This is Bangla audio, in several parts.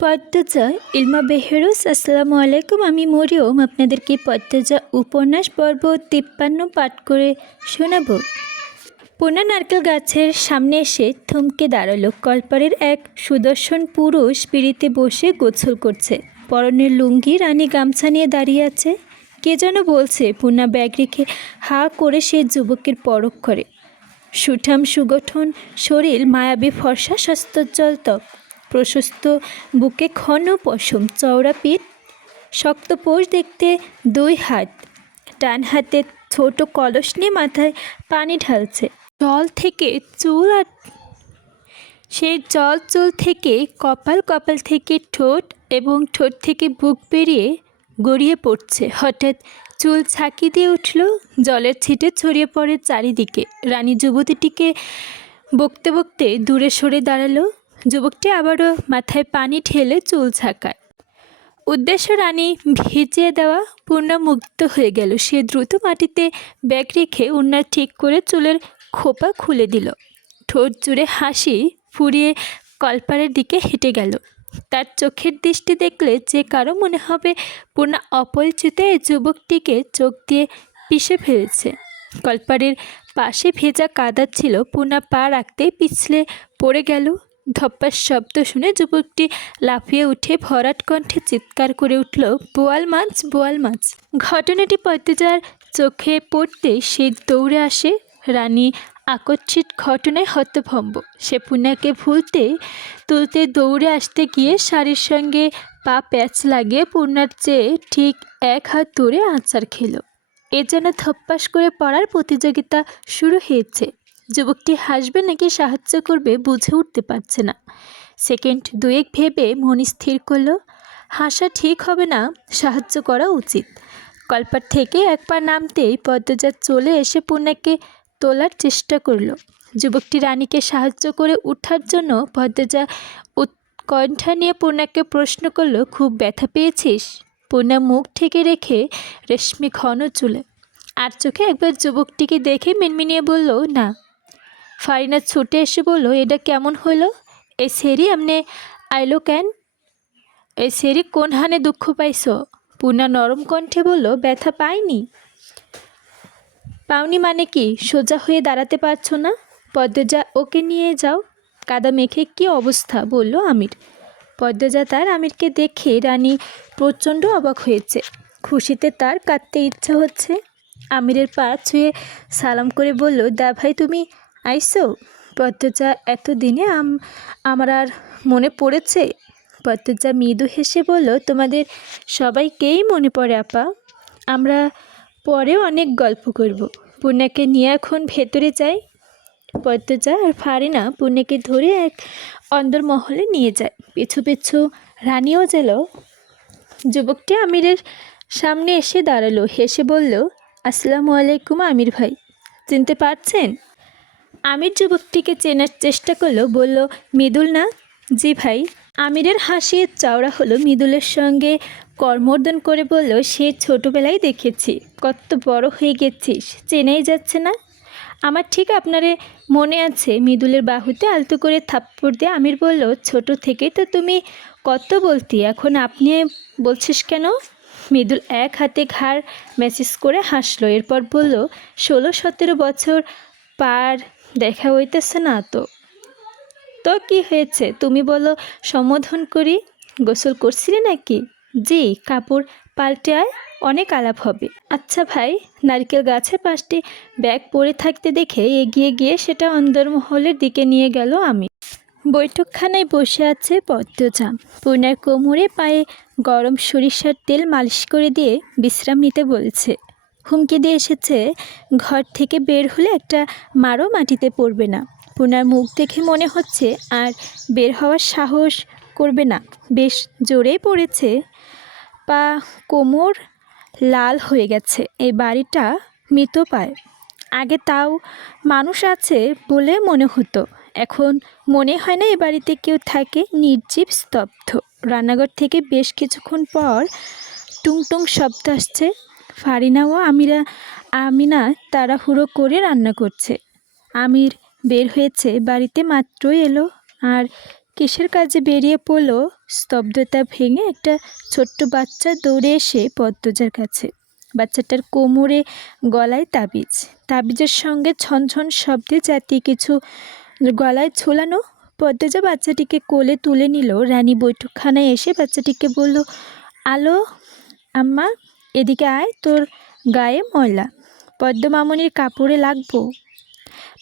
পদ্মজা ইলমা বেহেরোস আসসালামু আলাইকুম। আমি মরিয়ম আপনাদেরকে পদ্মজা উপন্যাস পর্ব 53 পাঠ করে শোনাব। পুনা নারকেল গাছের সামনে এসে থমকে দাঁড়ালো। কলপারের এক সুদর্শন পুরুষ পিঁড়িতে বসে গোসল করছে। পরনের লুঙ্গি রানী গামছা নিয়ে দাঁড়িয়ে আছে। কে যেন বলছে। পুনা ব্যাগ রেখে হা করে সে যুবকের পরখ করে। সুঠাম সুগঠন শরীর, মায়াবী ফর্সা স্বাস্থ্যোজ্জ্বল ত্বক, প্রশস্ত বুকে ঘন পশম, চওড়া পিঠ, শক্ত পোষ দেখতে, 2 হাত, ডান হাতে ছোট কলস নিয়ে মাথায় পানি ঢালছে। জল থেকে চুল আর সেই চুল থেকে কপাল, কপাল থেকে ঠোঁট এবং ঠোঁট থেকে বুক বেরিয়ে গড়িয়ে পড়ছে। হঠাৎ চুল ছাঁকি দিয়ে উঠল, জলের ছিটে ছড়িয়ে পড়ে চারিদিকে। রানী যুবতীটিকে বকতে বকতে দূরে সরে দাঁড়ালো। যুবকটি আবারও মাথায় পানি ঢেলে চুল ছাঁকায়। উদ্দেশ্য রানী ভিজিয়ে দেওয়া। পূর্ণা মুগ্ধ হয়ে গেল। সে দ্রুত মাটিতে ব্যাগ রেখে ওড়না ঠিক করে চুলের খোপা খুলে দিল। ঠোঁট জুড়ে হাসি ফুরিয়ে কলপারের দিকে হেঁটে গেল। তার চোখের দৃষ্টি দেখলে যে কারো মনে হবে পূর্ণা অপরিচিত এই যুবকটিকে চোখ দিয়ে পিষে ফেলেছে। কলপারের পাশে ভেজা কাদা ছিল। পূর্ণা পা রাখতেই পিছলে পড়ে গেল। ধপ্পার শব্দ শুনে যুবকটি লাফিয়ে উঠে ভরাট কণ্ঠে চিৎকার করে উঠল, বোয়াল মাছ, বোয়াল মাছ। ঘটনাটি পদ্মজার চোখে পড়তে সে দৌড়ে আসে। রানী আকস্মিক ঘটনায় হতভম্ব। সে পূর্ণাকে তুলতে দৌড়ে আসতে গিয়ে শাড়ির সঙ্গে পা প্যাচ লাগিয়ে পূর্ণার চেয়ে ঠিক 1 হাত দূরে আছাড় খেল। এ যেন ধপ্পাস করে পড়ার প্রতিযোগিতা শুরু হয়েছে। যুবকটি হাসবে নাকি সাহায্য করবে বুঝে উঠতে পারছে না। সেকেন্ড 2 ভেবে মন স্থির করল, হাসা ঠিক হবে না, সাহায্য করা উচিত। কলপার থেকে এক পা নামতেই পদ্মজা চলে এসে পূর্ণাকে তোলার চেষ্টা করল। যুবকটি রানীকে সাহায্য করে উঠার জন্য পদ্মজা উৎকণ্ঠা নিয়ে পূর্ণাকে প্রশ্ন করল, খুব ব্যথা পেয়েছিস? পূর্ণা মুখ ঢেকে রেখে রেশমি ঘন চুলে আর চোখে একবার যুবকটিকে দেখে মিনমিনিয়ে বলল, না। ফারিনা ছুটে এসে বলল, এটা কেমন হলো? এই সেরি আমনে আইলো কেন? এই সেরি কোন হানে দুঃখ পাইছ? পূর্ণা নরম কণ্ঠে বলল, ব্যথা পাইনি। পাওনি মানে কি? সোজা হয়ে দাঁড়াতে পারছো না? পদ্মজা, ওকে নিয়ে যাও। কাদা মেখে কি অবস্থা, বলল আমির। পদ্মজা তার আমিরকে দেখে রানী প্রচণ্ড অবাক হয়েছে। খুশিতে তার কাঁদতে ইচ্ছা হচ্ছে। আমিরের পা ছুঁয়ে সালাম করে বলল, দা ভাই তুমি আইসো? পদ্মজা, এতদিনে আমার আর মনে পড়েছে? পদ্মজা মৃদু হেসে বলল, তোমাদের সবাইকেই মনে পড়ে আপা। আমরা পরেও অনেক গল্প করব। পূর্ণাকে নিয়ে এখন ভেতরে যাই। পদ্মজা আর ফারিনা পূর্ণাকে ধরে এক অন্দরমহলে নিয়ে যায়। পিছু পিছু রানীও গেল। যুবকটি আমিরের সামনে এসে দাঁড়ালো। হেসে বলল, আসসালামু আলাইকুম আমির ভাই, চিনতে পারছেন? আমির যুবকটিকে চেনার চেষ্টা করলো। বলল, মৃদুল না? জি ভাই। আমিরের হাসি চওড়া হলো। মৃদুলের সঙ্গে করমর্দন করে বলল, সে ছোটোবেলায় দেখেছি। কত বড় হয়ে গেছিস, চেনাই যাচ্ছে না। আমার ঠিক আপনারে মনে আছে। মৃদুলের বাহুতে আলতো করে থাপ্পড় দিয়ে আমির বলল, ছোট থেকেই তো তুমি কত বলতি, এখন আপনি বলছিস কেন? মৃদুল এক হাতে ঘাড় ম্যাসেজ করে হাসলো। এরপর বলল, 16-17 বছর পার, দেখা হইতেছে না তো। তো কি হয়েছে তুমি বলো, সম্বোধন করি। গোসল করছিলে নাকি? জি, কাপড় পাল্টে আয়, অনেক আলাপ হবে। আচ্ছা ভাই। নারকেল গাছের পাশটি ব্যাগ পড়ে থাকতে দেখে এগিয়ে গিয়ে সেটা অন্দরমহলের দিকে নিয়ে গেল আমি। বৈঠকখানায় বসে আছে পদ্মজা। পূর্ণার কোমরে পায়ে গরম সরিষার তেল মালিশ করে দিয়ে বিশ্রাম নিতে বলেছে। হুমকি দিয়ে এসেছে, ঘর থেকে বের হলে একটা মারও মাটিতে পড়বে না। পূর্ণার মুখ দেখে মনে হচ্ছে আর বের হওয়ার সাহস করবে না। বেশ জোরেই পড়েছে। পা কোমর লাল হয়ে গেছে। এই বাড়িটা মৃত পায়। আগে তাও মানুষ আছে বলে মনে হতো, এখন মনে হয় না এ বাড়িতে কেউ থাকে। নির্জীব, স্তব্ধ। রান্নাঘর থেকে বেশ কিছুক্ষণ পর টুংটুং শব্দ আসছে। ফারিনা ও আমিনা তাড়াহুড়ো করে রান্না করছে। আমির বের হয়েছে, বাড়িতে মাত্রই এলো। আর কিসের কাজে বেরিয়ে পড়ল। স্তব্ধতা ভেঙে একটা ছোট্ট বাচ্চা দৌড়ে এসে পদ্মজার কাছে। বাচ্চাটার কোমরে গলায় তাবিজ, তাবিজের সঙ্গে ঝনঝন শব্দে জাতীয় কিছু গলায় ঝোলানো। পদ্মজা বাচ্চাটিকে কোলে তুলে নিল। রানী বৈঠকখানায় এসে বাচ্চাটিকে বলল, আলো আম্মা, এদিকে আয়, তোর গায়ে ময়লা, পদ্মমামনির কাপড়ে লাগবো।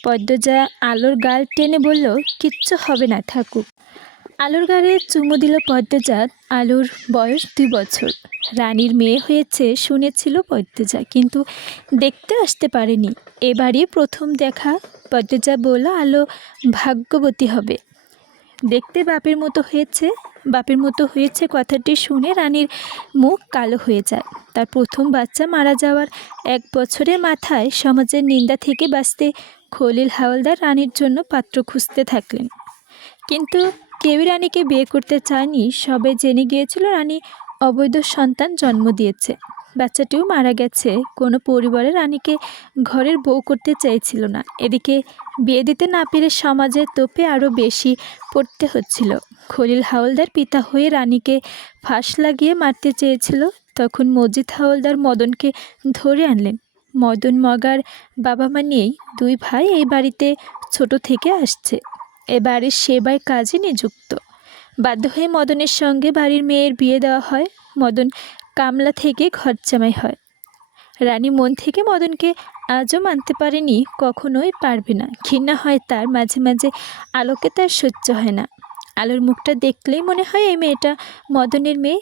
পদ্মজা আলোর গাল টেনে বলল, কিচ্ছু হবে না, থাকুক। আলোর গালে চুমু দিল পদ্মজা। আলোর বয়স 2 বছর। রানীর মেয়ে হয়েছে শুনেছিল পদ্মজা, কিন্তু দেখতে আসতে পারেনি। এবারই প্রথম দেখা। পদ্মজা বলল, আলো ভাগ্যবতী হবে, দেখতে বাপের মতো হয়েছে। বাপের মতো হয়েছে কথাটি শুনে রানীর মুখ কালো হয়ে যায়। তার প্রথম বাচ্চা মারা যাওয়ার 1 বছরের মাথায় সমাজের নিন্দা থেকে বাঁচতে খলিল হাওলদার রানীর জন্য পাত্র খুঁজতে থাকলেন। কিন্তু কেউই রানীকে বিয়ে করতে চায়নি। সবাই জেনে গিয়েছিল রানী অবৈধ সন্তান জন্ম দিয়েছে। বাচ্চাটিও মারা গেছে। কোনো পরিবারে রানীকে ঘরের বউ করতে চাইছিল না। এদিকে বিয়ে দিতে না পেরে সমাজের তোপে আরও বেশি পড়তে হচ্ছিল। খলিল হাওলদার পিতা হয়ে রানীকে ফাঁস লাগিয়ে মারতে চেয়েছিল। তখন মজিদ হাওলদার মদনকে ধরে আনলেন। মদন মগার বাবা মা নিয়েই 2 ভাই এই বাড়িতে ছোট থেকে আসছে। এ বাড়ির সেবায় কাজে নিযুক্ত। বাধ্য হয়ে মদনের সঙ্গে বাড়ির মেয়ের বিয়ে দেওয়া হয়। মদন কামলা থেকে ঘর জামাই হয়। রানী মন থেকে মদনকে আজও মানতে পারেনি, কখনোই পারবে না। ঘৃণা হয় তার, মাঝে মাঝে আলোকে তার সহ্য হয় না। আলোর মুখটা দেখলেই মনে হয় এই মেয়েটা মদনের মেয়ে,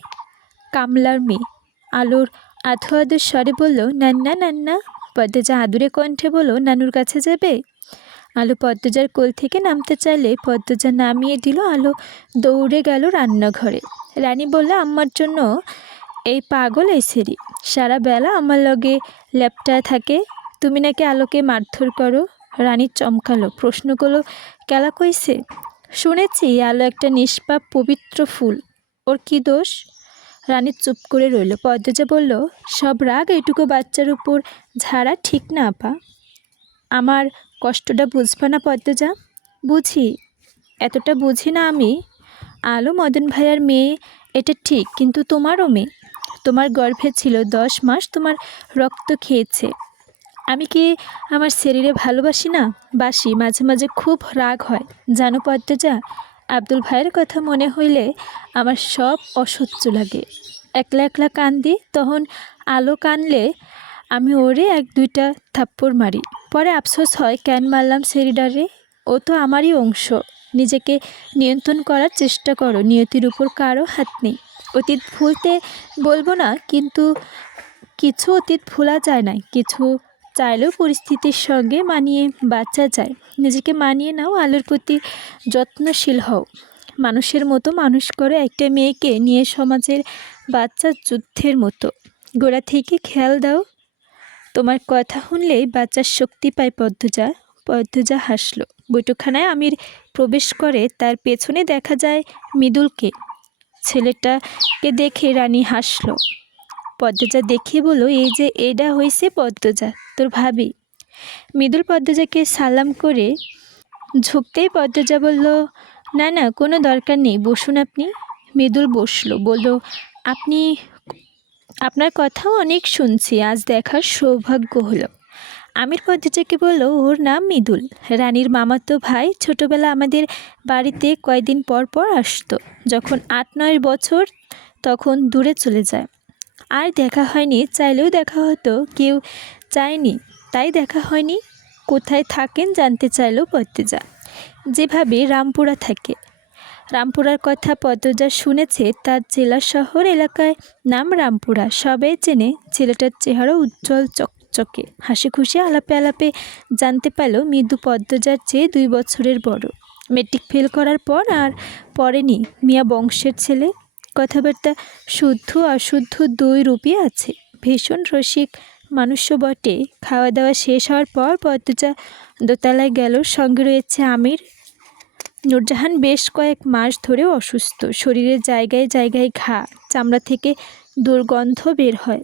কামলার মেয়ে। আলোর আধো আধো স্বরে বলল, নান্না নান্না। পদ্মজা আদুরে কণ্ঠে বলল, নানুর কাছে যাবে? আলো পদ্মজার কোল থেকে নামতে চাইলে পদ্মজা নামিয়ে দিল। আলো দৌড়ে গেল রান্নাঘরে। রানী বলল, আম্মার জন্য এই পাগল এই সেরি সারা বেলা আমার লগে ল্যাপটায় থাকে, তুমি নাকি আলোকে মারধর করো। রানী চমকালো, প্রশ্ন করলো, কেলা কইছে? শুনেছি আলো একটা নিষ্পাপ পবিত্র ফুল, ওর কি দোষ? রানী চুপ করে রইল। পদ্মজা বলল, সব রাগ এইটুকু বাচ্চার উপর ঝাড়া ঠিক না আপা। আমার কষ্টটা বুঝবা না পদ্মজা? বুঝি, এতটা বুঝি না আমি। আলো মদন ভাইয়ার মেয়ে, এটা ঠিক, কিন্তু তোমারও মেয়ে। তোমার গর্ভে ছিল 10 মাস, তোমার রক্ত খেয়েছে। আমি কি আমার শরীরে ভালোবাসি না? বাসি, মাঝে মাঝে খুব রাগ হয় জানো পদ্মজা। আব্দুল ভাইয়ের কথা মনে হইলে আমার সব অসহ্য লাগে। একলা একলা কান্দি, তখন আলো কানলে আমি ওরে 1-2টা থাপ্পড় মারি। পরে আফসোস হয়, কেন মারলাম সেরিডারে? ও তো আমারই অংশ। নিজেকে নিয়ন্ত্রণ করার চেষ্টা করো, নিয়তির উপর কারো হাত নেই। অতীত ভুলতে বলবো না, কিন্তু কিছু অতীত ভোলা যায় না। কিছু চাইলেও পরিস্থিতির সঙ্গে মানিয়ে বাঁচা যায়। নিজেকে মানিয়ে নাও, আলোর প্রতি যত্নশীল হও। মানুষের মতো মানুষ করো। একটা মেয়েকে নিয়ে সমাজের বাচ্চার যুদ্ধের মতো। গোড়া থেকে খেয়াল দাও। তোমার কথা শুনলেই বাচ্চার শক্তি পায় পদ্মজা। পদ্মজা হাসলো। বৈঠকখানায় আমির প্রবেশ করে, তার পেছনে দেখা যায় মৃদুলকে। ছেলেটাকে দেখে রানী হাসলো। পদ্মজা দেখিয়ে বলল, এই যে এডা হয়েছে পদ্মজা, তোর ভাবি। মৃদুল পদ্মজাকে সালাম করে ঝুঁকতেই পদ্মজা বলল, না না, কোনো দরকার নেই, বসুন আপনি। মৃদুল বসলো, বলল, আপনার কথাও অনেক শুনছি, আজ দেখার সৌভাগ্য হলো। আমির পদ্মজাকে বলল, ওর নাম মৃদুল, রানীর মামাতো ভাই। ছোটোবেলা আমাদের বাড়িতে কয়েকদিন পর পর আসতো। যখন 8-9 বছর তখন দূরে চলে যায়। আর দেখা হয়নি, চাইলেও দেখা হতো, কেউ চায়নি তাই দেখা হয়নি। কোথায় থাকেন জানতে চাইল পদ্মজা। যেভাবে রামপুরা থাকে। রামপুরার কথা পদ্মজা শুনেছে, তার জেলা শহর এলাকায় নাম রামপুরা। সবাই চেনে। ছেলেটার চেহারা উজ্জ্বল চকচকে। হাসি খুশি আলাপে আলাপে জানতে পারল মৃদু পদ্মজার চেয়ে 2 বছরের বড়। মেট্রিক ফেল করার পর আর পড়েনি। মিয়া বংশের ছেলে। কথাবার্তা শুদ্ধ অশুদ্ধ 2 রূপই আছে। ভীষণ রসিক মানুষও বটে। খাওয়া দাওয়া শেষ হওয়ার পর পদ্মজা দোতলায় গেল। সঙ্গে রয়েছে আমির। নূরজাহান বেশ কয়েক মাস ধরে অসুস্থ। শরীরের জায়গায় জায়গায় ঘা, চামড়া থেকে দুর্গন্ধ বের হয়।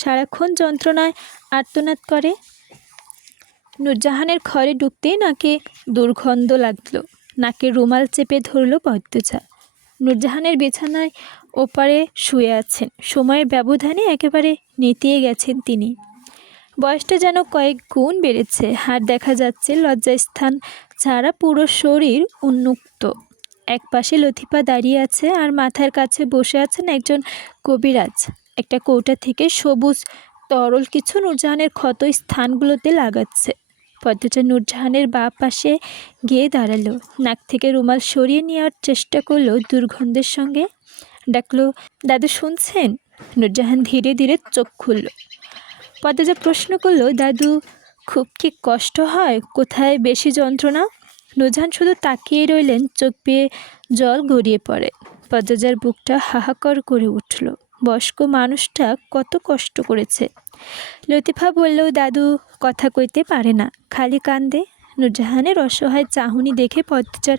সারাক্ষণ যন্ত্রণায় আর্তনাদ করে। নূরজাহানের ঘরে ঢুকতেই নাকে দুর্গন্ধ লাগলো। নাকে রুমাল চেপে ধরল পদ্মজা। নূরজাহানের বিছানায় ওপারে শুয়ে আছেন। সময়ের ব্যবধানে একেবারে নেতিয়ে গেছেন তিনি। বয়সটা যেন কয়েক গুণ বেড়েছে। হাড় দেখা যাচ্ছে, লজ্জাস্থান ছাড়া পুরো শরীর উন্মুক্ত। একপাশে লতিফা দাঁড়িয়ে আছে আর মাথার কাছে বসে আছেন একজন কবিরাজ। একটা কৌটা থেকে সবুজ তরল কিছু নূরজাহানের ক্ষত স্থানগুলোতে লাগাচ্ছে। পদ্মজা নূরজাহানের বাঁ পাশে গিয়ে দাঁড়ালো। নাক থেকে রুমাল সরিয়ে নেওয়ার চেষ্টা করলো দুর্গন্ধের সঙ্গে। ডাকলো, দাদু শুনছেন? নূরজাহান ধীরে ধীরে চোখ খুলল। পদ্মজা প্রশ্ন করলো, দাদু খুব কি কষ্ট হয়? কোথায় বেশি যন্ত্রণা? নূরজাহান শুধু তাকিয়ে রইলেন, চোখ বেয়ে জল গড়িয়ে পড়ে। পদ্মজার বুকটা হাহাকার করে উঠল। বয়স্ক মানুষটা কত কষ্ট করেছে। লতিফা বলল, দাদু কথা কইতে পারে না, খালি কান্দে। নূরজাহানের অসহায় চাহনি দেখে পদ্মজার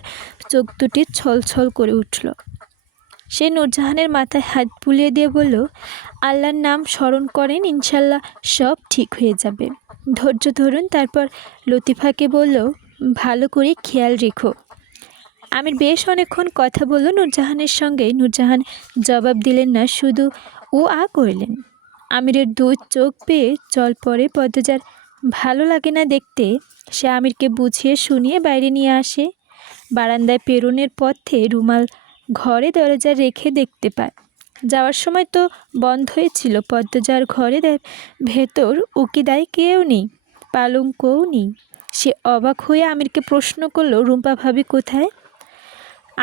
চোখ দুটি ছলছল করে উঠল। সে নূরজাহানের মাথায় হাত বুলিয়ে দিয়ে বলল, আল্লাহর নাম স্মরণ করেন, ইনশাল্লাহ সব ঠিক হয়ে যাবে। ধৈর্য ধরুন। তারপর লতিফাকে বলল, ভালো করে খেয়াল রেখো। আমির বেশ অনেকক্ষণ কথা বলল নূরজাহানের সঙ্গে। নূরজাহান জবাব দিলেন না, শুধু ও আ করলেন। আমিরের দুই চোখ বেয়ে জল পড়ে। পদ্মজার ভালো লাগে না দেখতে। সে আমিরকে বুঝিয়ে শুনিয়ে বাইরে নিয়ে আসে। বারান্দায় পেরোনের পথে রুমাল ঘরে দরজা রেখে দেখতে পায়। যাওয়ার সময় তো বন্ধই ছিল। পদ্মজার ঘরে ভেতর উকিদায় কেউ নেই, পালঙ্কও নেই। সে অবাক হয়ে আমিরকে প্রশ্ন করলো, রুম্পা ভাবি কোথায়?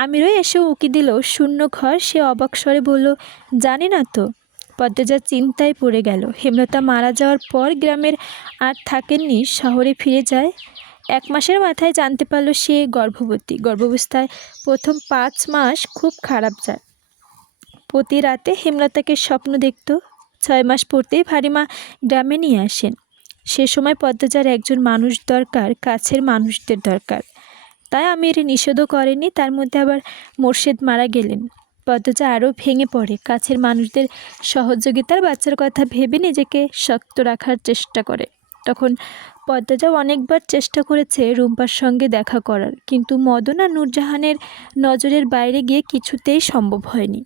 আমিরও এসে উকি দিল। শূন্য ঘর। সে অবাক স্বরে বলল, জানি না তো। পদ্মজা চিন্তায় পড়ে গেল। হেমলতা মারা যাওয়ার পর গ্রামের আর থাকেননি, শহরে ফিরে যায়। 1 মাসের মাথায় জানতে পারল সে গর্ভবতী। গর্ভাবস্থায় প্রথম 5 মাস খুব খারাপ যায়। প্রতি রাতে হেমলতাকে স্বপ্ন দেখত। 6 মাস পড়তেই ভারিমা গ্রামে নিয়ে আসেন। সে সময় পদ্মজার একজন মানুষ দরকার, কাছের মানুষদের দরকার। তাই আমির নিষেধও করেনি। তার মধ্যে আবার মোর্শেদ মারা গেলেন। পদ্মজা আরও ভেঙে পড়ে। কাছের মানুষদের সহযোগিতার বাচ্চার কথা ভেবে নিজেকে শক্ত রাখার চেষ্টা করে। তখন পদ্মজা অনেকবার চেষ্টা করেছে রুম্পার সঙ্গে দেখা করার, কিন্তু মদন আর নূরজাহানের নজরের বাইরে গিয়ে কিছুতেই সম্ভব হয়নি।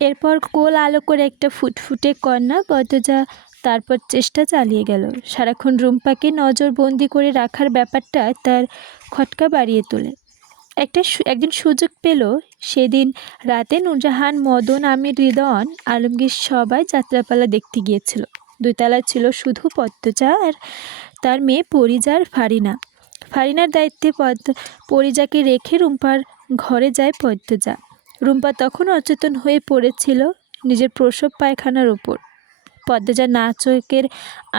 এরপর কোল আলো করে একটা ফুটফুটে কন্যা। পদ্মজা তারপর চেষ্টা চালিয়ে গেল। সারাক্ষণ রুম্পাকে নজরবন্দি করে রাখার ব্যাপারটা তার খটকা বাড়িয়ে তোলে। একদিন সুযোগ পেল। সেদিন রাতে নূরজাহান, মদন, আমির, হৃদয়ন, আলমগীর সবাই যাত্রাপালা দেখতে গিয়েছিল। 2 তলায় ছিল শুধু পদ্মজা আর তার মেয়ে পরিজার ফারিনা। ফারিনার দায়িত্বে পরিজাকে রেখে রুম্পার ঘরে যায় পদ্মজা। রুম্পা তখন অচেতন হয়ে পড়েছিল নিজের প্রসব পায়খানার ওপর। পদ্মজা নাচকের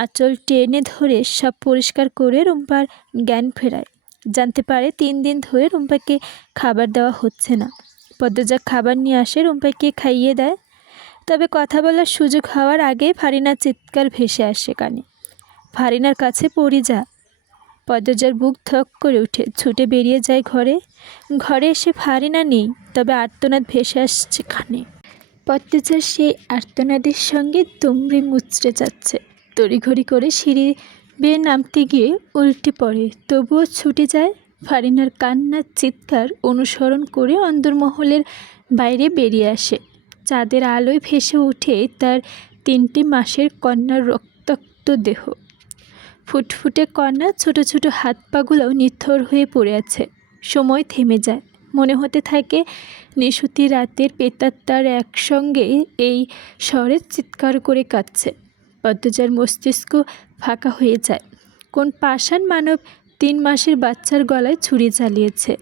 আঁচল টেনে ধরে সব পরিষ্কার করে রুম্পার জ্ঞান ফেরায়। জানতে পারে 3 দিন ধরে রুম্পাকে খাবার দেওয়া হচ্ছে না। পদ্মজা খাবার নিয়ে আসে, রুম্পাকে খাইয়ে দেয়। তবে কথা বলার সুযোগ হওয়ার আগে ফারিনার চিৎকার ভেসে আসে কানে। ফারিনার কাছে পরিজা। পদ্মজার বুক ধক করে উঠে, ছুটে বেরিয়ে যায় ঘরে। ঘরে এসে ফারিনা নেই, তবে আর্তনাদ ভেসে আসছে কানে। পদ্মজার সেই আর্তনাদের সঙ্গে দুমড়ে মুচড়ে যাচ্ছে। তড়িঘড়ি করে সিঁড়ি বেয়ে নামতে গিয়ে উল্টে পড়ে, তবুও ছুটে যায়। ফারিনার কান্নার চিৎকার অনুসরণ করে অন্দরমহলের বাইরে বেরিয়ে আসে। চাঁদের আলোয় ভেসে ওঠে তার 3টে মাসের কন্যার রক্তাক্ত দেহ। ফুটফুটে কন্যা ছোট ছোট হাত পাগুলোও নিথর হয়ে পড়ে আছে। সময় থেমে যায়। মনে হতে থাকে নিশুতি রাতের প্রেতাত্মার একসঙ্গে এই স্বরে চিৎকার করে কাঁদছে। পদ্মজার মস্তিষ্ক ফাঁকা হয়ে যায়। কোন পাষাণ মানব 3 মাসের বাচ্চার গলায় ছুরি চালিয়েছে?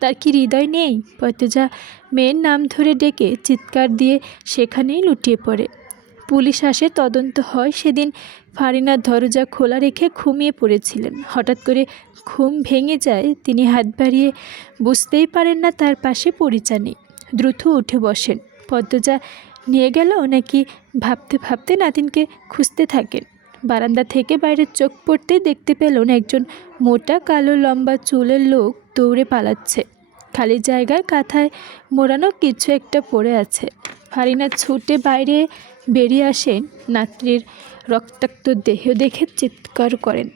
তার কি হৃদয় নেই? পদ্মজা মেয়ের নাম ধরে ডেকে চিৎকার দিয়ে সেখানেই লুটিয়ে পড়ে। পুলিশ আসে, তদন্ত হয়। সেদিন ফারিনার দরজা খোলা রেখে ঘুমিয়ে পড়েছিলেন। হঠাৎ করে ঘুম ভেঙে যায়। তিনি হাত বাড়িয়ে বুঝতেই পারেন না তার পাশে পরিচা নেই। দ্রুত উঠে বসেন। পদ্মজা নিয়ে গেল নাকি ভাবতে ভাবতে নাতিনকে খুঁজতে থাকেন। বারান্দা থেকে বাইরে চোখ পড়তেই দেখতে পেলেন একজন মোটা কালো লম্বা চুলের লোক দৌড়ে পালাচ্ছে। খালি জায়গায় কাঁথায় মোড়ানো কিছু একটা পড়ে আছে। ফারিনা ছুটে বাইরে বেরিয়ে আসেন। নাতনির রক্তাক্ত দেহ দেখে চিৎকার করেন।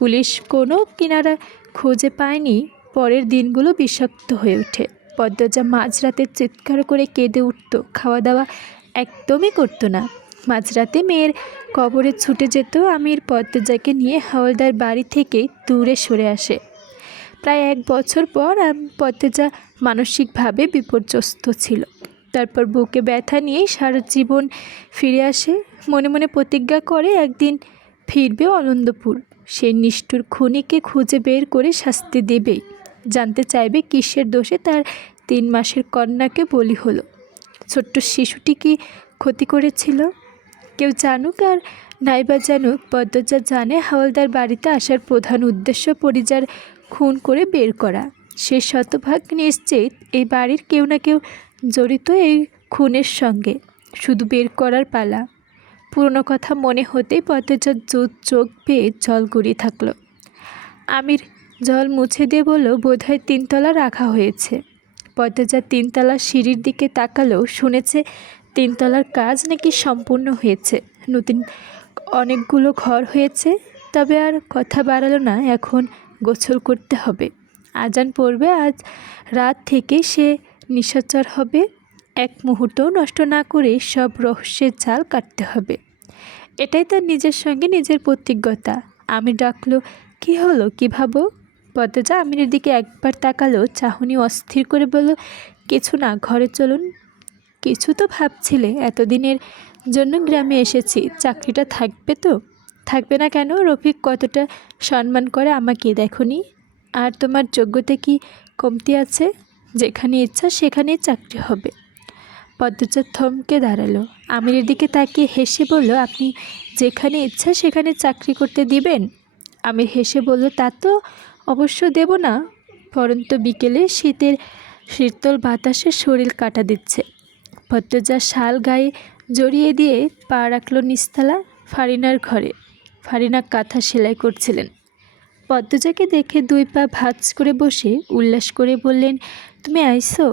পুলিশ কোনো কিনারা খুঁজে পায়নি। পরের দিনগুলো বিষাক্ত হয়ে ওঠে। পদ্মজা মাঝরাতে চিৎকার করে কেঁদে উঠত, খাওয়া দাওয়া একদমই করতো না। মাঝরাতে মেয়ের কবরে ছুটে যেত। আমির পদ্মজাকে নিয়ে হাওলদার বাড়ি থেকে দূরে সরে আসে। প্রায় 1 বছর পর পদ্মজা মানসিকভাবে বিপর্যস্ত ছিল। তারপর বুকে ব্যথা নিয়ে সারা জীবন ফিরে আসে। মনে মনে প্রতিজ্ঞা করে একদিন ফিরবে অনন্দপুর। সেই নিষ্ঠুর খুনিকে খুঁজে বের করে শাস্তি দেবেই। জানতে চাইবে কিসের দোষে তার 3 মাসের কন্যাকে বলি হলো। ছোট্ট শিশুটি কি ক্ষতি করেছিল? কেউ জানুক আর নাইবা জানুক, পদ্মজা জানে হাওলদার বাড়িতে আসার প্রধান উদ্দেশ্য পরিজার খুন করে বের করা। সে শতভাগ নিশ্চিত এই বাড়ির কেউ না কেউ জড়িত এই খুনের সঙ্গে। শুধু বের করার পালা। পুরনো কথা মনে হতেই পদ্মজার চোখ বেয়ে জল গড়িয়ে থাকলো। আমির জল মুছে দিয়ে বলল, বোধহয় 3 তলা রাখা হয়েছে। পদ্মজা 3 তলার সিঁড়ির দিকে তাকালো। শুনেছে 3 তলার কাজ নাকি সম্পূর্ণ হয়েছে। নতুন অনেকগুলো ঘর হয়েছে। তবে আর কথা বাড়ালো না। এখন গোসল করতে হবে, আজান পড়বে। আজ রাত থেকে সে নিশাচর হবে। 1 মুহূর্তও নষ্ট না করে সব রহস্যের জাল কাটতে হবে। এটাই তার নিজের সঙ্গে নিজের প্রতিজ্ঞতা। আমি ডাকলো, কি হলো, কি ভাবো? পদ্মজা আমিরের দিকে একবার তাকালো, চাহনি অস্থির করে বলল, কিছু না, ঘরে চলুন। কিছু তো ভাবছিলে? এতদিনের জন্য গ্রামে এসেছি, চাকরিটা থাকবে তো? থাকবে না কেন? রফিক কতটা সম্মান করে আমাকে দেখনি? আর তোমার যোগ্যতা কি কমতি আছে? যেখানে ইচ্ছা সেখানেই চাকরি হবে। পদ্মজা থমকে দাঁড়ালো। আমিরের দিকে তাকিয়ে হেসে বলল, আপনি যেখানে ইচ্ছা সেখানে চাকরি করতে দিবেন? আমির হেসে বলল, তা তো অবশ্য দেব না, পরন্ত বিকেলে শীতের শীতল বাতাসে শরীর কাটা দিচ্ছে। পদ্মজা শাল গায়ে জড়িয়ে দিয়ে পা রাখলো নিচতলা ফারিনার ঘরে। ফারিনা কাঁথা সেলাই করছিলেন। পদ্মজাকে দেখে 2 পা ভাঁজ করে বসে উল্লাস করে বললেন, তুমি আইসো?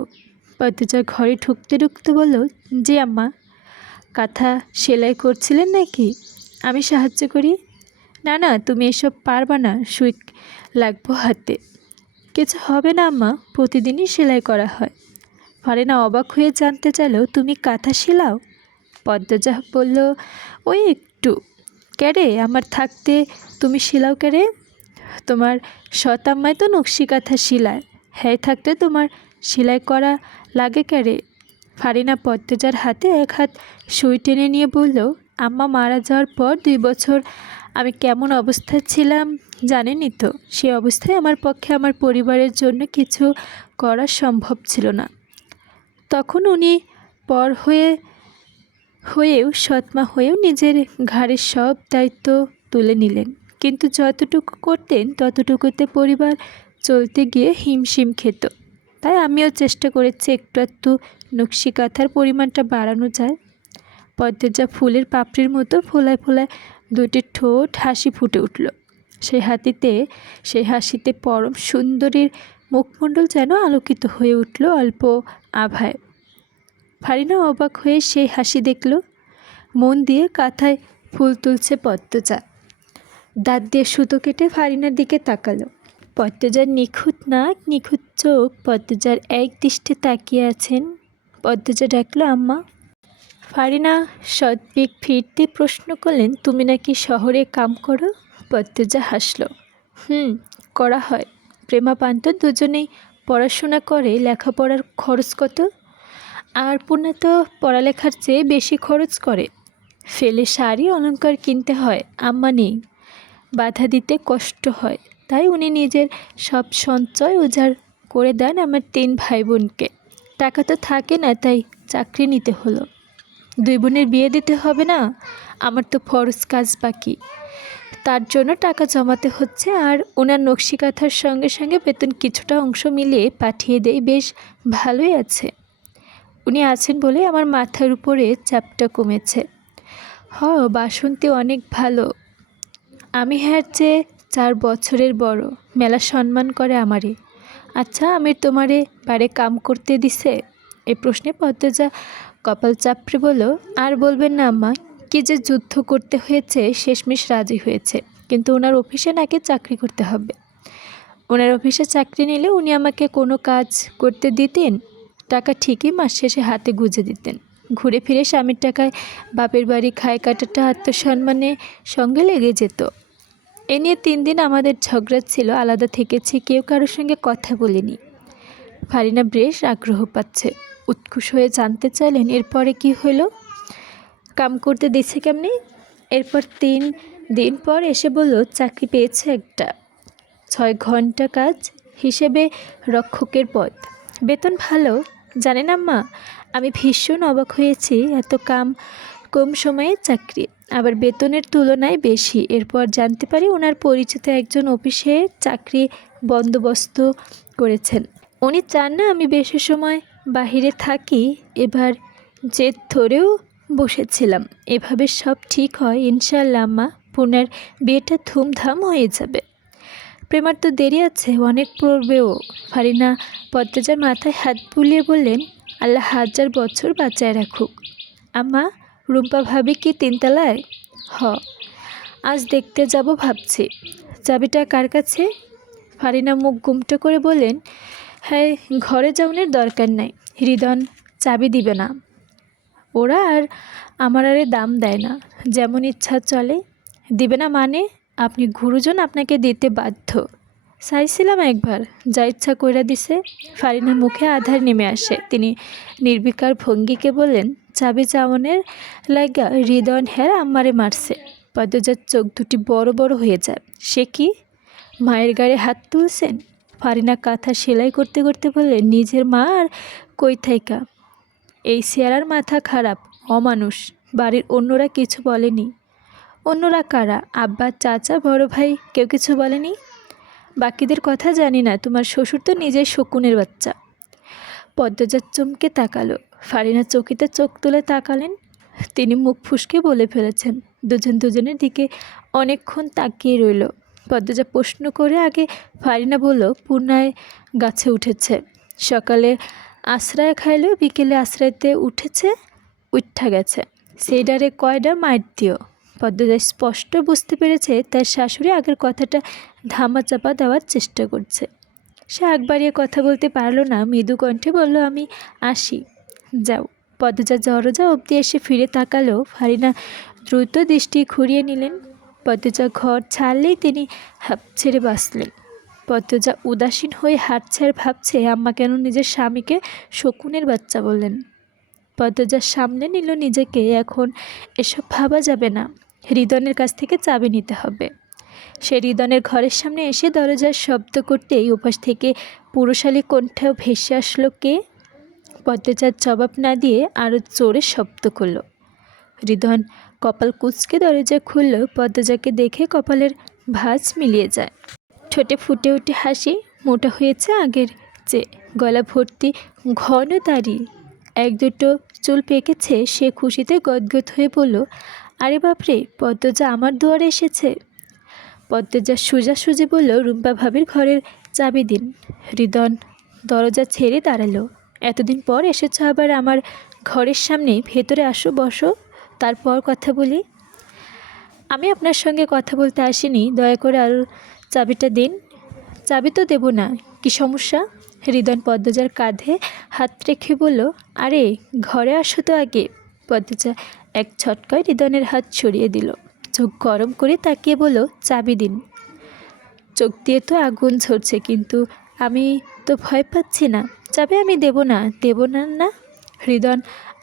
পদ্মজা ঘরে ঢুকতে ঢুকতে বলল, জি আম্মা। কাঁথা সেলাই করছিলেন নাকি? আমি সাহায্য করি। না না, তুমি এসব পারবা না, সুই লাগবো হাতে। কিছু হবে না আম্মা, প্রতিদিনই সেলাই করা হয়। ফারিনা অবাক হয়ে জানতে চাইল, তুমি কাঁথা সেলাও? পদ্মজা বলল, ওই একটু। ক্যারে, আমার থাকতে তুমি সেলাও ক্যারে? তোমার সতাম্মায় তো নকশি কাঁথা সেলায়, হ্যাঁ থাকতে তোমার সেলাই করা লাগে ক্যারে? ফারিনা পদ্মজার হাতে 1 হাত সুই টেনে নিয়ে বলল, আম্মা মারা যাওয়ার পর 2 বছর আমি কেমন অবস্থায় ছিলাম জানেনই তো। সে অবস্থায় আমার পক্ষে আমার পরিবারের জন্য কিছু করা সম্ভব ছিল না। তখন উনি পর হয়েও সৎমা হয়েও নিজের ঘাড়ে সব দায়িত্ব তুলে নিলেন। কিন্তু যতটুকু করতেন ততটুকুতে পরিবার চলতে গিয়ে হিমশিম খেত। তাই আমিও চেষ্টা করেছি একটু নকশি কাঁথার পরিমাণটা বাড়ানো যায়। পদ্মজা ফুলের পাপড়ির মতো ফোলায় ফোলায় 2টি ঠোঁট হাসি ফুটে উঠল। সেই হাসিতে পরম সুন্দরীর মুখমণ্ডল যেন আলোকিত হয়ে উঠল অল্প আভায়। ফারিনা অবাক হয়ে সেই হাসি দেখল। মন দিয়ে কাঁথায় ফুল তুলছে পদ্মজা। দাঁত দিয়ে সুতো কেটে ফারিনার দিকে তাকালো। পদ্মজার নিখুঁত নাক, নিখুঁত চোখ পদ্মজার এক দৃষ্টে তাকিয়ে আছেন। পদ্মজা ডাকলো, আম্মা। ফারিনা সদ্বেগ ফিরতে প্রশ্ন করলেন, তুমি নাকি শহরে কাম করো? পদ্মজা হাসল, করা হয়। প্রেমা পান্ত দুজনেই পড়াশোনা করে। লেখাপড়ার খরচ কত? আর পূর্ণা তো পড়ালেখার চেয়ে বেশি খরচ করে। ফেলে শাড়ি অলংকার কিনতে হয়। আম্মা নেই, বাধা দিতে কষ্ট হয়। তাই উনি নিজের সব সঞ্চয় উজাড় করে দেন আমার 3 ভাই বোনকে। টাকা তো থাকে না, তাই চাকরি নিতে হলো। 2 বোনের বিয়ে দিতে হবে না? আমার তো ফরজ কাজ বাকি, তার জন্য টাকা জমাতে হচ্ছে। আর ওনার নকশি কাঁথার সঙ্গে সঙ্গে বেতন কিছুটা অংশ মিলিয়ে পাঠিয়ে দেয়। বেশ ভালোই আছে। উনি আছেন বলে আমার মাথার উপরে চাপটা কমেছে। বাসন্তী অনেক ভালো। আমি হ্যার চেয়ে 4 বছরের বড়। মেলা সম্মান করে আমারে। আচ্ছা, আমির তোমারে বাড়ি কাম করতে দিছে? এই প্রশ্নে পদ্মজা কপাল চাপড়ে বলল, আর বলবেন না আম্মা, কি যে যুদ্ধ করতে হয়েছে। শেষমেশ রাজি হয়েছে, কিন্তু ওনার অফিসে নাকি চাকরি করতে হবে। ওনার অফিসে চাকরি নিলে উনি আমাকে কোনো কাজ করতে দিতেন, টাকা ঠিকই মাস শেষে হাতে গুঁজে দিতেন। ঘুরে ফিরে স্বামীর টাকায় বাপের বাড়ি খায় কাটাটা আত্মসম্মানে সঙ্গে লেগে যেত। এ নিয়ে 3 দিন আমাদের ঝগড়া ছিল, আলাদা থেকেছি, কেউ কারোর সঙ্গে কথা বলিনি। ফারিনা বেশ আগ্রহ পাচ্ছে, উৎকুশ হয়ে জানতে চাইলেন এরপরে কি হলো, কাম করতে দিচ্ছে কেমনি। এরপর 3 দিন পর এসে বলল চাকরি পেয়েছে একটা, 6 ঘন্টা কাজ, হিসেবে রক্ষকের পদ, বেতন ভালো। জানেন আম্মা, আমি ভীষণ অবাক হয়েছি, এত কম সময়ে চাকরি, আবার বেতনের তুলনায় বেশি। এরপর জানতে পারি ওনার পরিচিত একজন অফিসে চাকরি বন্দোবস্ত করেছেন। উনি চান না আমি বেশি সময় বাহিরে থাকি। এবার জেদ ধরেও বসেছিলাম, এভাবে সব ঠিক হয় ইনশাআল্লাহ আম্মা, পুনার বিয়েটা ধুমধাম হয়ে যাবে। প্রেমার তো দেরি আছে, অনেক পড়বেও। ফারিনা পদ্মজার মাথায় হাত বুলিয়ে বললেন, আল্লাহ 1000 বছর বাঁচায় রাখুক। আম্মা, রুম্পা ভাবি কি 3 তলায়? হ, আজ দেখতে যাব ভাবছি। চাবিটা কার কাছে? ফারিনা মুখ গুমটো করে বললেন, হ্যাঁ, ঘরে যাওয়ার দরকার নাই, হৃদন চাবি দিবে না। ওরা আর আমার আরে দাম দেয় না, যেমন ইচ্ছা চলে। দিবে না মানে? আপনি গুরুজন, আপনাকে দিতে বাধ্য। চাইছিলাম একবার, যা ইচ্ছা কইরা দিছে। ফারিনার মুখে আধার নেমে আসে, তিনি নির্বিকার ভঙ্গিকে বললেন, চাবি চাওয়ানের লাগা হৃদন হ্যার আমারে মারছে। পদ্মজার চোখ দুটি বড় বড় হয়ে যায়। সে কি, মায়ের গায়ে হাত তুলছেন? ফারিনা কাঁথা সেলাই করতে করতে বললেন, নিজের মা আর কই থাইকা। এই চেহারার মাথা খারাপ, অমানুষ। বাড়ির অন্যরা কিছু বলেনি? অন্যরা কারা? আব্বা, চাচা, বড় ভাই কেউ কিছু বলেনি? বাকিদের কথা জানি না, তোমার শ্বশুর তো নিজের শকুনের বাচ্চা। পদ্মজার চমকে তাকালো। ফারিনা চকিতে চোখ তুলে তাকালেন। তিনি মুখ ফুসকে বলে ফেলেছেন। দুজন দুজনের দিকে অনেকক্ষণ তাকিয়ে রইল। পদ্মজা প্রশ্ন করে আগে ফারিনা বলল, পূর্ণায় গাছে উঠেছে, সকালে আশ্রয় খাইলেও বিকেলে আশ্রয়তে উঠা গেছে। সেইডারে কয়ডা মাইর দিও। পদ্মজা স্পষ্ট বুঝতে পেরেছে তার শাশুড়ি আগের কথাটা ধামাচাপা দেওয়ার চেষ্টা করছে। সে আগ বাড়িয়ে কথা বলতে পারল না, মৃদু কণ্ঠে বলল, আমি আসি। যাও। পদ্মজা দরজা অবধি এসে ফিরে তাকালো। ফারিনা দ্রুত দৃষ্টি ঘুরিয়ে নিলেন। পদ্মজা ঘর ছাড়লেই তিনি হাঁপ ছেড়ে বাঁচলেন। পদ্মজা উদাসীন হয়ে হাঁটছে ভাবছে, আম্মা কেন নিজের স্বামীকে শকুনের বাচ্চা বললেন। পদ্মজার সামনে নিল নিজেকে। এখন এসব ভাবা যাবে না, হৃদনের কাছ থেকে চাবি নিতে হবে। সে হৃদনের ঘরের সামনে এসে দরজার শব্দ করতেই উপাস থেকে পুরুষালী কণ্ঠেও ভেসে আসলো, কে? পদ্মজার জবাব না দিয়ে আরও জোরে শব্দ করল। হৃদন কপাল কুঁচকে দরজা খুলল। পদ্মজাকে দেখে কপালের ভাঁজ মিলিয়ে যায়। ঠোঁটে ফুটে উঠে হাসি, মোটা হয়েছে আগের চেয়ে, গলা ভর্তি ঘন দাড়ি, 1-2 চুল পেকেছে। সে খুশিতে গদগদ হয়ে বলল, আরে বাপরে, পদ্মজা আমার দুয়ারে এসেছে। পদ্মজা সোজাসুজি বলল, রুম্পা ভাবির ঘরের চাবি দিন। হৃদন দরজা ছেড়ে দাঁড়ালো। এতদিন পর এসেছ আবার আমার ঘরের সামনে, ভেতরে আসো, বসো, তারপর কথা বলি। আমি আপনার সঙ্গে কথা বলতে আসিনি, দয়া করে আর চাবিটা দিন। চাবি তো দেব না, কি সমস্যা? হৃদন পদ্মজার কাঁধে হাত রেখে বলল, আরে ঘরে আসো তো আগে। পদ্মজা এক ছটকায় হৃদনের হাত সরিয়ে দিল। চোখ গরম করে তাকিয়ে বলল, চাবি দিন। চোখ দিয়ে তো আগুন ঝরছে, কিন্তু আমি তো ভয় পাচ্ছি না। চাবি আমি দেব না। না। হৃদন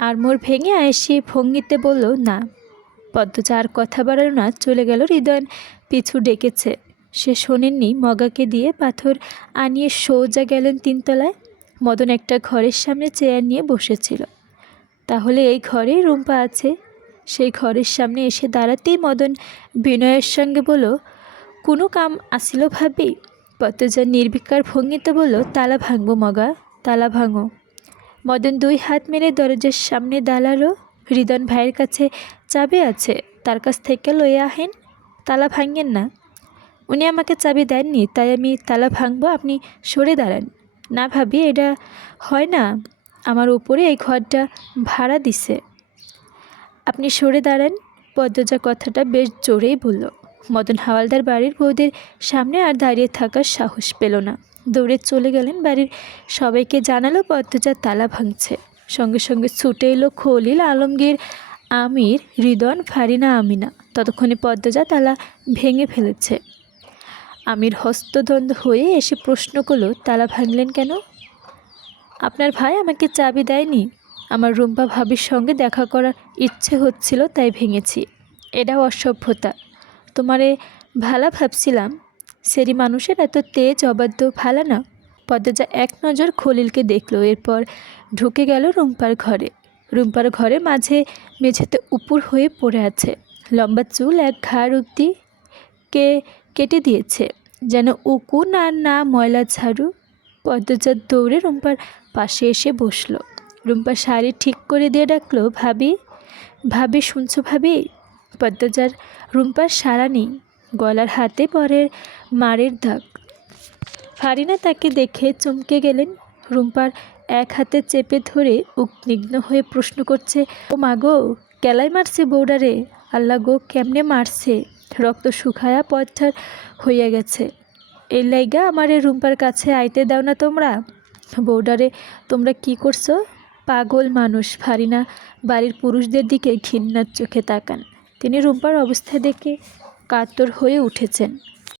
আড়মোড় ভেঙে আয়েসি ভঙ্গিতে বলল, না। পদ্মজা আর কথা বাড়ালো না, চলে গেল। হৃদন পিছু ডেকেছে, সে শোনেননি। মগাকে দিয়ে পাথর আনিয়ে সোজা গেলেন 3 তলায়। মদন একটা ঘরের সামনে চেয়ার নিয়ে বসেছিল। তাহলে এই ঘরে রুম্পা আছে। সেই ঘরের সামনে এসে দাঁড়াতেই মদন বিনয়ের সঙ্গে বলল, কোনো কাম আসিল ভাবি? পদ্মজা নির্বিকার ভঙ্গিতে বলল, তালা ভাঙবো মগা, তালা ভাঙো। মদন 2 হাত মেরে দরজার সামনে দাঁড়ালো। হৃদন ভাইয়ের কাছে চাবি আছে, তার কাছ থেকে লয়ে আহেন, তালা ভাঙেন না। উনি আমাকে চাবি দেননি, তাই আমি তালা ভাঙবো, আপনি সরে দাঁড়ান। না ভাবি, এটা হয় না, আমার উপরে এই ঘরটা ভাড়া দিছে। আপনি সরে দাঁড়ান। পদ্মজা কথাটা বেশ জোরেই বলল। মদন হাওয়ালদার বাড়ির বউদের সামনে আর দাঁড়িয়ে থাকার সাহস পেল না, দৌড়ে চলে গেলেন। বাড়ির সবাইকে জানালো পদ্মজা তালা ভাঙছে। সঙ্গে সঙ্গে ছুটে এলো খলিল, আলমগীর, আমির, রিদন, ফারিনা, আমিনা। ততক্ষণে পদ্মজা তালা ভেঙে ফেলেছে। আমির হস্তদ্বন্দ্ব হয়ে এসে প্রশ্ন করলো, তালা ভাঙলেন কেন? আপনার ভাই আমাকে চাবি দেয়নি। আমার রুম্পা ভাবির সঙ্গে দেখা করার ইচ্ছে হচ্ছিল, তাই ভেঙেছি। এটাও অসভ্যতা। তোমারে ভালা ভাবছিলাম। সেরি মানুষের এত তেজ অবাধ্য ভালা না। পদ্মজা এক নজর খলিলকে দেখল, এরপর ঢুকে গেল রুম্পার ঘরে। রুম্পার ঘরে মাঝে মেঝেতে উপুর হয়ে পড়ে আছে। লম্বা চুল এক ঘাড় অবধি কেটে দিয়েছে, যেন উকুন আর না ময়লা ঝাড়ু। পদ্মজা দৌড়ে রুম্পার পাশে এসে বসলো। রুম্পা শাড়ি ঠিক করে দিয়ে ডাকলো, ভাবি, ভাবি শুনছো ভাবি? পদ্মজার রুম্পার সাড়া নেই, গলার হাতে পরের মারের দাগ। ফারিনা তাকে দেখে চমকে গেলেন। রুম্পার এক হাতে চেপে ধরে উদ্বিগ্ন হয়ে প্রশ্ন করছে, ও মাগো, কেলাই মারছে বৌডারে? আল্লাহ গো, কেমনে মারছে? রক্ত শুকায়া পথঠার হইয়া গেছে। এই লাইগা আমারে রুম্পার কাছে আইতে দাও না তোমরা? বৌডারে তোমরা কি করছো? পাগল মানুষ। ফারিনা বাড়ির পুরুষদের দিকে ঘৃণার চোখে তাকান। তিনি রুম্পার অবস্থা দেখে কাতর হয়ে উঠেছেন।